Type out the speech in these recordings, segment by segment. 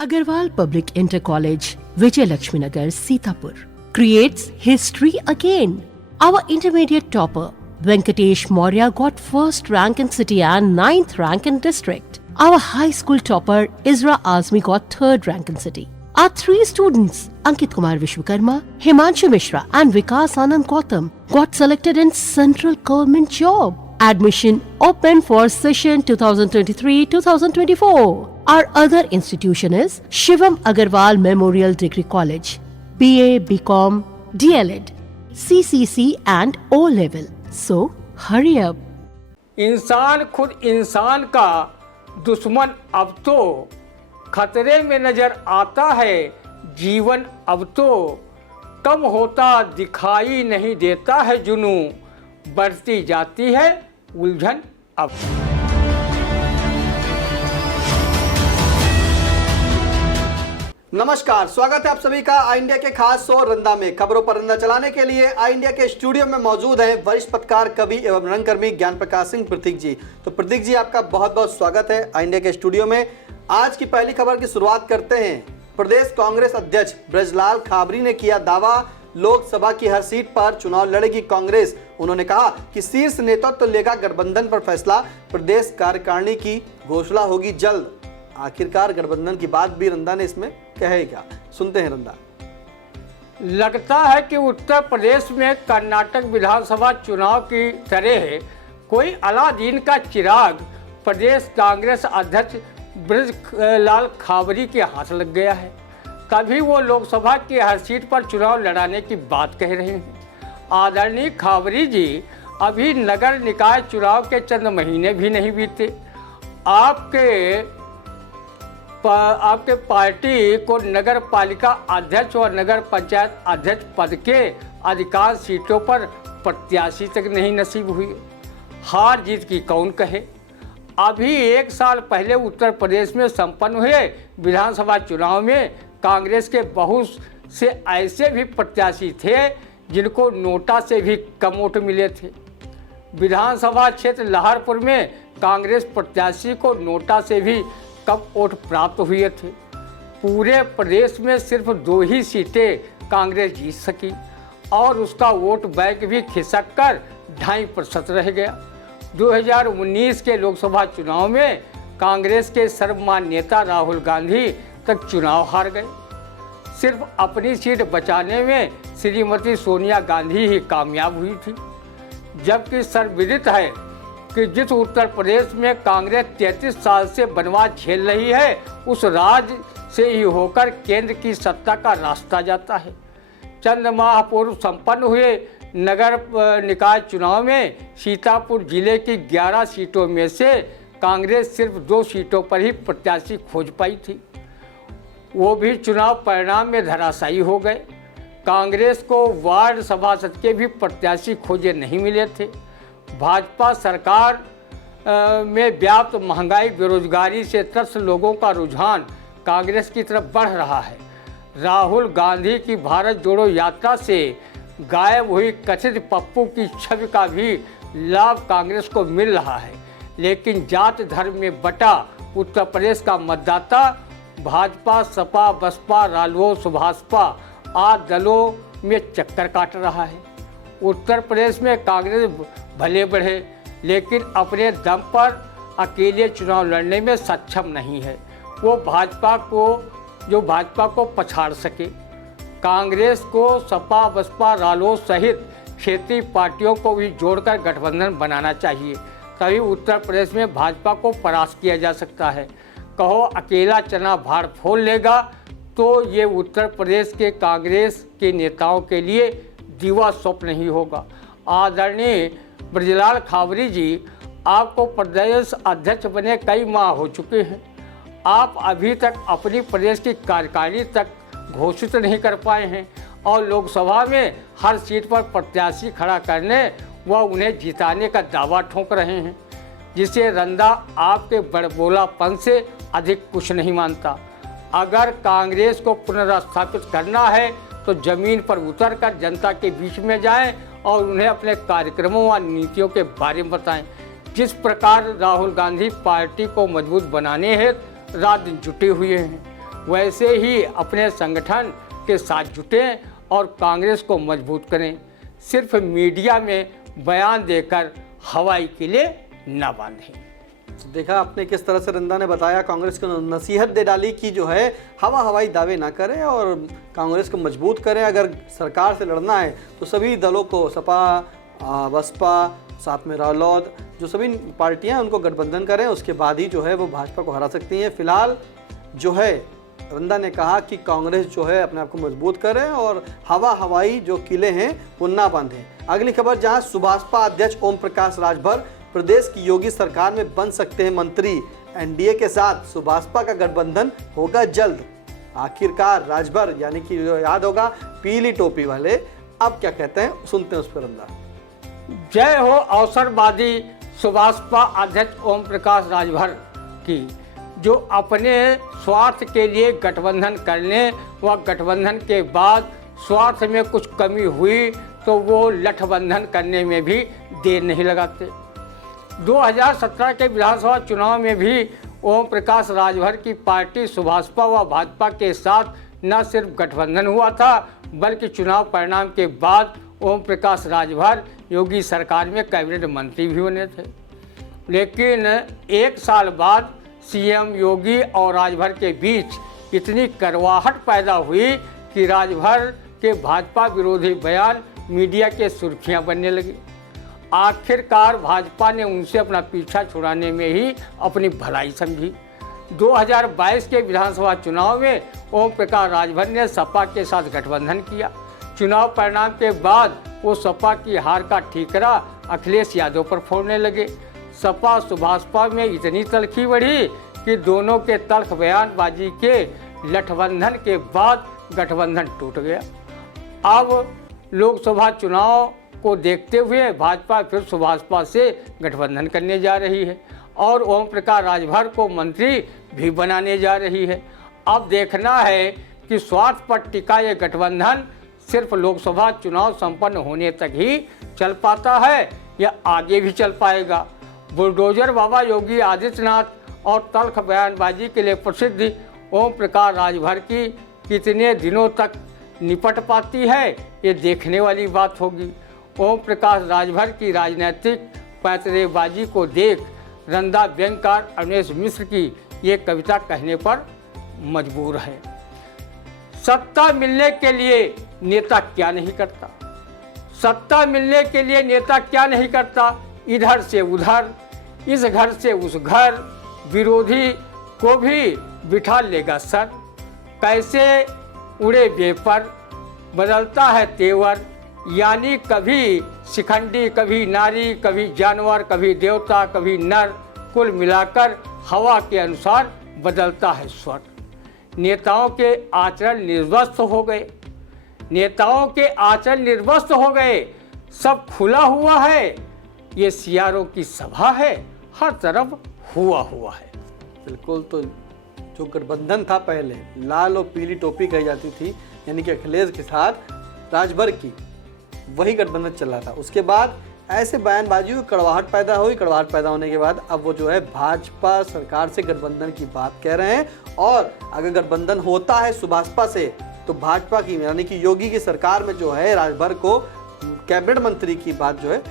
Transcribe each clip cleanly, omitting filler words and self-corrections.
Agarwal Public Inter College, Vijay Lakshmi Nagar, Sitapur, creates history again. Our intermediate topper, Venkatesh Maurya, got first rank in city and 9th rank in district. Our high school topper, Isra Azmi, got 3rd rank in city. Our 3 students, Ankit Kumar Vishwakarma, Himanshu Mishra and Vikas Anand Gautam, got selected in central government job. Admission open for session 2023-2024. Our other institution is Shivam Agarwal Memorial Degree College, BA, BCom, DLED, CCC and O level. So hurry up. इंसान खुद इंसान का दुश्मन अब तो खतरे में नजर आता है। जीवन अब तो कम होता दिखाई नहीं देता है। जुनूं बढ़ती जाती है उलझन अब। नमस्कार, स्वागत है आप सभी का आई इंडिया के खास शो रंदा में। खबरों पर रंदा चलाने के लिए आई इंडिया के स्टूडियो में मौजूद हैं वरिष्ठ पत्रकार, कवि एवं रंगकर्मी ज्ञान प्रकाश सिंह प्रतीक जी। तो प्रतीक जी, आपका बहुत बहुत स्वागत है आई इंडिया के स्टूडियो में। आज की पहली खबर की शुरुआत करते हैं। प्रदेश कांग्रेस अध्यक्ष ब्रजलाल खाबरी ने किया दावा, लोकसभा की हर सीट पर चुनाव लड़ेगी कांग्रेस। उन्होंने कहा कि शीर्ष नेतृत्व तो लेगा गठबंधन पर फैसला, प्रदेश कार्यकारिणी की घोषणा होगी जल्द। आखिरकार गठबंधन की बात भी रंदा ने इसमें कहे क्या, सुनते हैं रंदा। लगता है कि उत्तर प्रदेश में कर्नाटक विधानसभा चुनाव की तरह कोई अलादीन का चिराग प्रदेश कांग्रेस अध्यक्ष ब्रजलाल खाबरी के हाथ लग गया है। कभी वो लोकसभा की हर सीट पर चुनाव लड़ाने की बात कह रहे हैं। आदरणीय खाबरी जी, अभी नगर निकाय चुनाव के चंद महीने भी नहीं बीते, आपके पार्टी को नगर पालिका अध्यक्ष और नगर पंचायत अध्यक्ष पद के अधिकांश सीटों पर प्रत्याशी तक नहीं नसीब हुई। हार जीत की कौन कहे। अभी 1 साल पहले उत्तर प्रदेश में संपन्न हुए विधानसभा चुनाव में कांग्रेस के बहुत से ऐसे भी प्रत्याशी थे जिनको नोटा से भी कम वोट मिले थे। विधानसभा क्षेत्र लहरपुर में कांग्रेस प्रत्याशी को नोटा से भी कम वोट प्राप्त हुए थे। पूरे प्रदेश में सिर्फ 2 ही सीटें कांग्रेस जीत सकी और उसका वोट बैंक भी खिसक कर 2.5% रह गया। 2019 के लोकसभा चुनाव में कांग्रेस के सर्वमान्य नेता राहुल गांधी तक चुनाव हार गए। सिर्फ अपनी सीट बचाने में श्रीमती सोनिया गांधी ही कामयाब हुई थी। जबकि सर्वविदित है कि जिस उत्तर प्रदेश में कांग्रेस 33 साल से बनवास झेल रही है, उस राज्य से ही होकर केंद्र की सत्ता का रास्ता जाता है। चंद माह पूर्व संपन्न हुए नगर निकाय चुनाव में सीतापुर जिले की 11 सीटों में से कांग्रेस सिर्फ 2 सीटों पर ही प्रत्याशी खोज पाई थी। वो भी चुनाव परिणाम में धराशायी हो गए। कांग्रेस को वार्ड सभासद के भी प्रत्याशी खोजे नहीं मिले थे। भाजपा सरकार में व्याप्त महंगाई, बेरोजगारी से त्रस्त लोगों का रुझान कांग्रेस की तरफ बढ़ रहा है। राहुल गांधी की भारत जोड़ो यात्रा से गायब हुई कथित पप्पू की छवि का भी लाभ कांग्रेस को मिल रहा है। लेकिन जात धर्म में बटा उत्तर प्रदेश का मतदाता भाजपा, सपा, बसपा, रालोद, सुभाषपा आदि दलों में चक्कर काट रहा है। उत्तर प्रदेश में कांग्रेस भले बढ़े लेकिन अपने दम पर अकेले चुनाव लड़ने में सक्षम नहीं है। वो भाजपा को पछाड़ सके। कांग्रेस को सपा, बसपा, रालोद सहित क्षेत्रीय पार्टियों को भी जोड़कर गठबंधन बनाना चाहिए, तभी उत्तर प्रदेश में भाजपा को परास्त किया जा सकता है। कहो अकेला चना भाड़ फोड़ लेगा तो ये उत्तर प्रदेश के कांग्रेस के नेताओं के लिए दीवा स्वप्न नहीं होगा। आदरणीय ब्रजलाल खाबरी जी, आपको प्रदेश अध्यक्ष बने कई माह हो चुके हैं। आप अभी तक अपनी प्रदेश की कार्यकारिणी तक घोषित नहीं कर पाए हैं और लोकसभा में हर सीट पर प्रत्याशी खड़ा करने व उन्हें जिताने का दावा ठोक रहे हैं, जिसे रंदा आपके बड़बोलापन से अधिक कुछ नहीं मानता। अगर कांग्रेस को पुनर्स्थापित करना है तो जमीन पर उतरकर जनता के बीच में जाएं और उन्हें अपने कार्यक्रमों व नीतियों के बारे में बताएं। जिस प्रकार राहुल गांधी पार्टी को मजबूत बनाने हेतु रात दिन जुटे हुए हैं, वैसे ही अपने संगठन के साथ जुटें और कांग्रेस को मजबूत करें। सिर्फ मीडिया में बयान देकर हवाई किले न बांधें। देखा आपने किस तरह से रंदा ने बताया, कांग्रेस को नसीहत दे डाली कि जो है हवाई दावे ना करें और कांग्रेस को मजबूत करें। अगर सरकार से लड़ना है तो सभी दलों को, सपा, बसपा, साथ में रालोद, जो सभी पार्टियां हैं उनको गठबंधन करें, उसके बाद ही जो है वो भाजपा को हरा सकती हैं। फिलहाल जो है रंदा ने कहा कि कांग्रेस जो है अपने आप को मजबूत करें और हवाई जो किले हैं वो ना बांधें। अगली खबर, जहां सुभाषपा अध्यक्ष ओम प्रकाश राजभर प्रदेश की योगी सरकार में बन सकते हैं मंत्री। एनडीए के साथ सुभाषपा का गठबंधन होगा जल्द। आखिरकार राजभर, यानी कि याद होगा पीली टोपी वाले, अब क्या कहते हैं सुनते हैं उस पर रंदा। जय हो अवसरवादी सुभाषपा अध्यक्ष ओम प्रकाश राजभर की, जो अपने स्वार्थ के लिए गठबंधन करने व गठबंधन के बाद स्वार्थ में कुछ कमी हुई तो वो गठबंधन करने में भी देर नहीं लगाते। 2017 के विधानसभा चुनाव में भी ओम प्रकाश राजभर की पार्टी सुभाषपा व भाजपा के साथ न सिर्फ गठबंधन हुआ था, बल्कि चुनाव परिणाम के बाद ओम प्रकाश राजभर योगी सरकार में कैबिनेट मंत्री भी बने थे। लेकिन एक साल बाद सीएम योगी और राजभर के बीच इतनी करवाहट पैदा हुई कि राजभर के भाजपा विरोधी बयान मीडिया के सुर्खियां बनने लगी। आखिरकार भाजपा ने उनसे अपना पीछा छुड़ाने में ही अपनी भलाई समझी। 2022 के विधानसभा चुनाव में ओम प्रकाश राजभर ने सपा के साथ गठबंधन किया। चुनाव परिणाम के बाद वो सपा की हार का ठीकरा अखिलेश यादव पर फोड़ने लगे। सपा सुभाषपा में इतनी तलखी बढ़ी कि दोनों के तल्ख बयानबाजी के गठबंधन के बाद गठबंधन टूट गया। अब लोकसभा चुनाव को देखते हुए भाजपा फिर सुभाषपा से गठबंधन करने जा रही है और ओम प्रकाश राजभर को मंत्री भी बनाने जा रही है। अब देखना है कि स्वार्थ पर टिका ये गठबंधन सिर्फ लोकसभा चुनाव संपन्न होने तक ही चल पाता है या आगे भी चल पाएगा। बुलडोजर बाबा योगी आदित्यनाथ और तल्ख बयानबाजी के लिए प्रसिद्ध ओम प्रकाश राजभर की कितने दिनों तक निपट पाती है, ये देखने वाली बात होगी। ओम प्रकाश राजभर की राजनीतिक पैंतरेबाजी को देख रंदा व्यंगकार अवनीश मिश्र की ये कविता कहने पर मजबूर है। सत्ता मिलने के लिए नेता क्या नहीं करता, सत्ता मिलने के लिए नेता क्या नहीं करता। इधर से उधर, इस घर से उस घर, विरोधी को भी बिठा लेगा सर। कैसे उड़े बेपर, बदलता है तेवर, यानी कभी शिखंडी, कभी नारी, कभी जानवर, कभी देवता, कभी नर, कुल मिलाकर हवा के अनुसार बदलता है स्वर। नेताओं के आचरण निर्वस्त हो गए, नेताओं के आचरण निर्वस्त हो गए, सब खुला हुआ है, ये सियारों की सभा है, हर तरफ हुआ है। बिल्कुल, तो जो गठबंधन था पहले लाल और पीली टोपी कही जाती थी, यानी कि अखिलेश के साथ राजभर की, वही गठबंधन चल रहा था। उसके बाद ऐसे बयानबाजी हुई, कड़वाहट पैदा हुई। कड़वाहट पैदा होने के बाद अब वो जो है भाजपा सरकार से गठबंधन की बात कह रहे हैं और अगर गठबंधन होता है सुभाषपा से तो भाजपा की, यानी कि योगी की सरकार में जो है राजभर को कैबिनेट मंत्री की बात जो है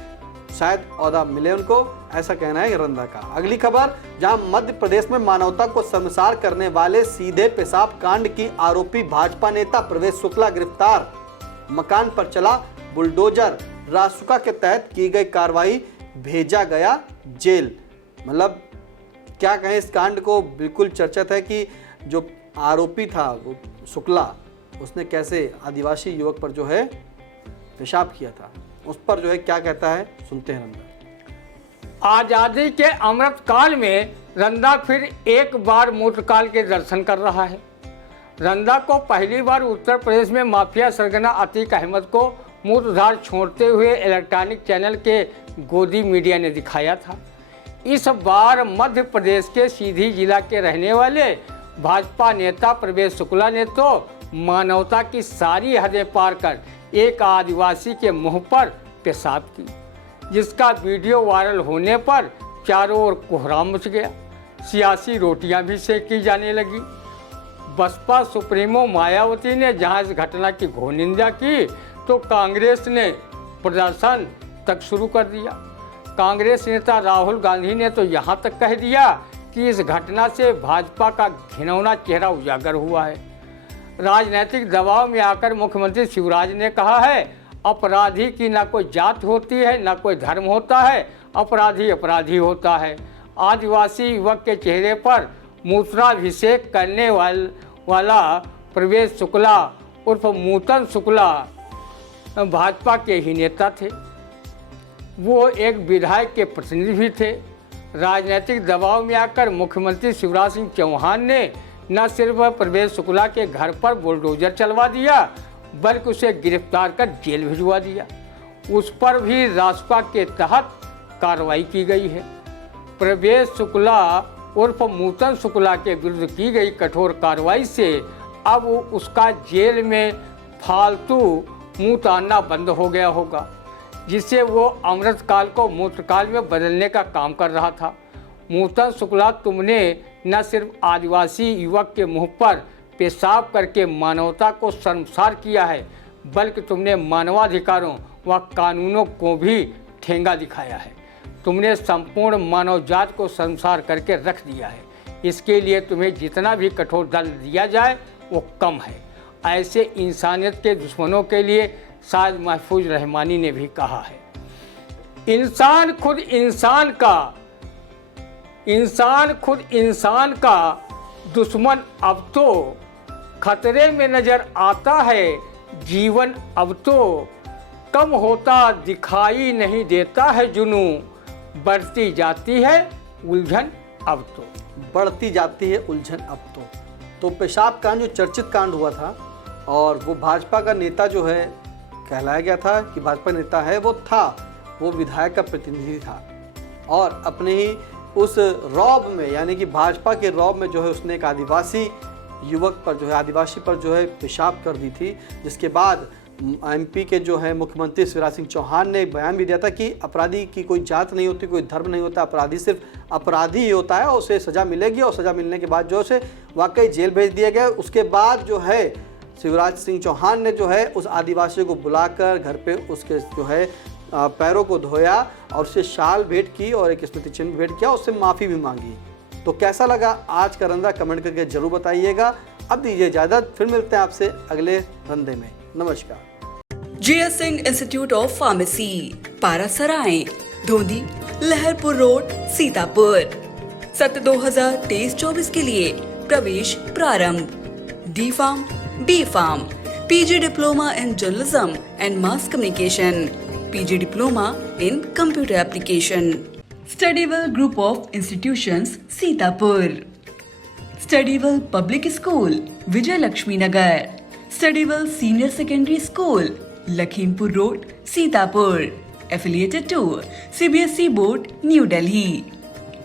शायद ओहदा मिले उनको, ऐसा कहना है रंदा का। अगली खबर, जहां मध्य प्रदेश में मानवता को शर्मसार करने वाले सीधे पेशाब कांड की आरोपी भाजपा नेता प्रवेश शुक्ला गिरफ्तार। मकान पर चला बुलडोजर, रासुका के तहत की गई कार्रवाई, भेजा गया जेल। मतलब क्या कहें इस कांड को, बिल्कुल चर्चित है कि जो आरोपी था वो शुक्ला, उसने कैसे आदिवासी युवक पर जो है पेशाब किया था, उस पर जो है क्या कहता है सुनते हैं रंदा। आज़ादी के अमृत काल में रंदा फिर एक बार मूत्रकाल के दर्शन कर रहा है। रंदा को पहली बार उत्तर प्रदेश में माफिया सरगना अतीक अहमद को मूत्रधार छोड़ते हुए इलेक्ट्रॉनिक चैनल के गोदी मीडिया ने दिखाया था। इस बार मध्य प्रदेश के सीधी जिला के रहने वाले भाजपा नेता प्रवेश शुक्ला ने तो मानवता की सारी हदें पार कर एक आदिवासी के मुंह पर पेशाब की, जिसका वीडियो वायरल होने पर चारों ओर कोहराम मच गया। सियासी रोटियां भी सेकी जाने लगी। बसपा सुप्रीमो मायावती ने जहां इस घटना की घोर निंदा की तो कांग्रेस ने प्रदर्शन तक शुरू कर दिया। कांग्रेस नेता राहुल गांधी ने तो यहां तक कह दिया कि इस घटना से भाजपा का घिनौना चेहरा उजागर हुआ है। राजनीतिक दबाव में आकर मुख्यमंत्री शिवराज ने कहा है, अपराधी की ना कोई जात होती है, ना कोई धर्म होता है, अपराधी अपराधी होता है। आदिवासी युवक के चेहरे पर मूत्राभिषेक करने वाला प्रवेश शुक्ला उर्फ मूतन शुक्ला भाजपा के ही नेता थे। वो एक विधायक के प्रतिनिधि भी थे। राजनीतिक दबाव में आकर मुख्यमंत्री शिवराज सिंह चौहान ने न सिर्फ प्रवेश शुक्ला के घर पर बुलडोजर चलवा दिया बल्कि उसे गिरफ्तार कर जेल भिजवा दिया। उस पर भी रासपा के तहत कार्रवाई की गई है। प्रवेश शुक्ला उर्फ मूतन शुक्ला के विरुद्ध की गई कठोर कार्रवाई से अब उसका जेल में फालतू मुँह तानना बंद हो गया होगा, जिससे वो अमृतकाल को मूत्रकाल में बदलने का काम कर रहा था। मूतन शुक्ला, तुमने न सिर्फ आदिवासी युवक के मुंह पर पेशाब करके मानवता को शर्मसार किया है, बल्कि तुमने मानवाधिकारों व कानूनों को भी ठेंगा दिखाया है। तुमने संपूर्ण मानव जात को शर्मसार करके रख दिया है। इसके लिए तुम्हें जितना भी कठोर दंड दिया जाए वो कम है। ऐसे इंसानियत के दुश्मनों के लिए साद महफूज रहमानी ने भी कहा है, इंसान खुद इंसान का दुश्मन अब तो खतरे में नजर आता है। जीवन अब तो कम होता दिखाई नहीं देता है जुनू, बढ़ती जाती है उलझन अब तो। बढ़ती जाती है उलझन अब तो पेशाब कांड जो चर्चित कांड हुआ था और वो भाजपा का नेता जो है कहलाया गया था कि भाजपा नेता है, वो विधायक का प्रतिनिधि था और अपने ही उस रौब में यानी कि भाजपा के रौब में जो है उसने एक आदिवासी युवक पर जो है आदिवासी पर जो है पेशाब कर दी थी, जिसके बाद एमपी के जो है मुख्यमंत्री शिवराज सिंह चौहान ने एक बयान भी दिया था कि अपराधी की कोई जात नहीं होती, कोई धर्म नहीं होता, अपराधी सिर्फ अपराधी ही होता है और उसे सज़ा मिलेगी और सज़ा मिलने के बाद जो उसे वाकई जेल भेज दिया गया। उसके बाद जो है शिवराज सिंह चौहान ने जो है उस आदिवासी को बुलाकर घर पे उसके जो है पैरों को धोया और उससे शाल भेंट की और एक स्मृति चिन्ह भेंट किया, उससे माफ़ी भी मांगी। तो कैसा लगा आज का रंदा कमेंट करके जरूर बताइएगा। अब दीजिए इजाज़त, फिर मिलते हैं आपसे अगले रंदे में। नमस्कार। JS Singh institute of pharmacy, Parasrai, Dhondhi, Laharpur road, Sitapur. सत्र 2023-24 के लिए प्रवेश प्रारंभ। D Farm, B Farm, PG diploma in journalism and mass communication, PG diploma in computer application. Studywell group of institutions, Sitapur. Studywell public school, Vijay Lakshmi Nagar. Studywell senior secondary school, Lakhimpur road, Sitapur. Affiliated to CBSE Board, New Delhi.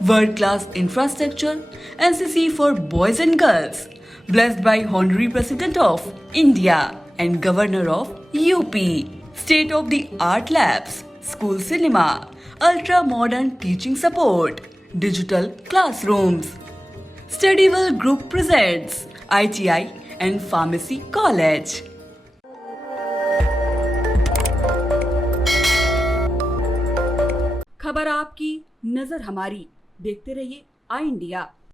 World class infrastructure, NCC for boys and girls. Blessed by Honorary President of India and Governor of UP. State of the art labs, school cinema, ultra modern teaching support, digital classrooms. Studywell Group presents ITI and Pharmacy College. खबर आपकी, नजर हमारी। देखते रहिए आई India.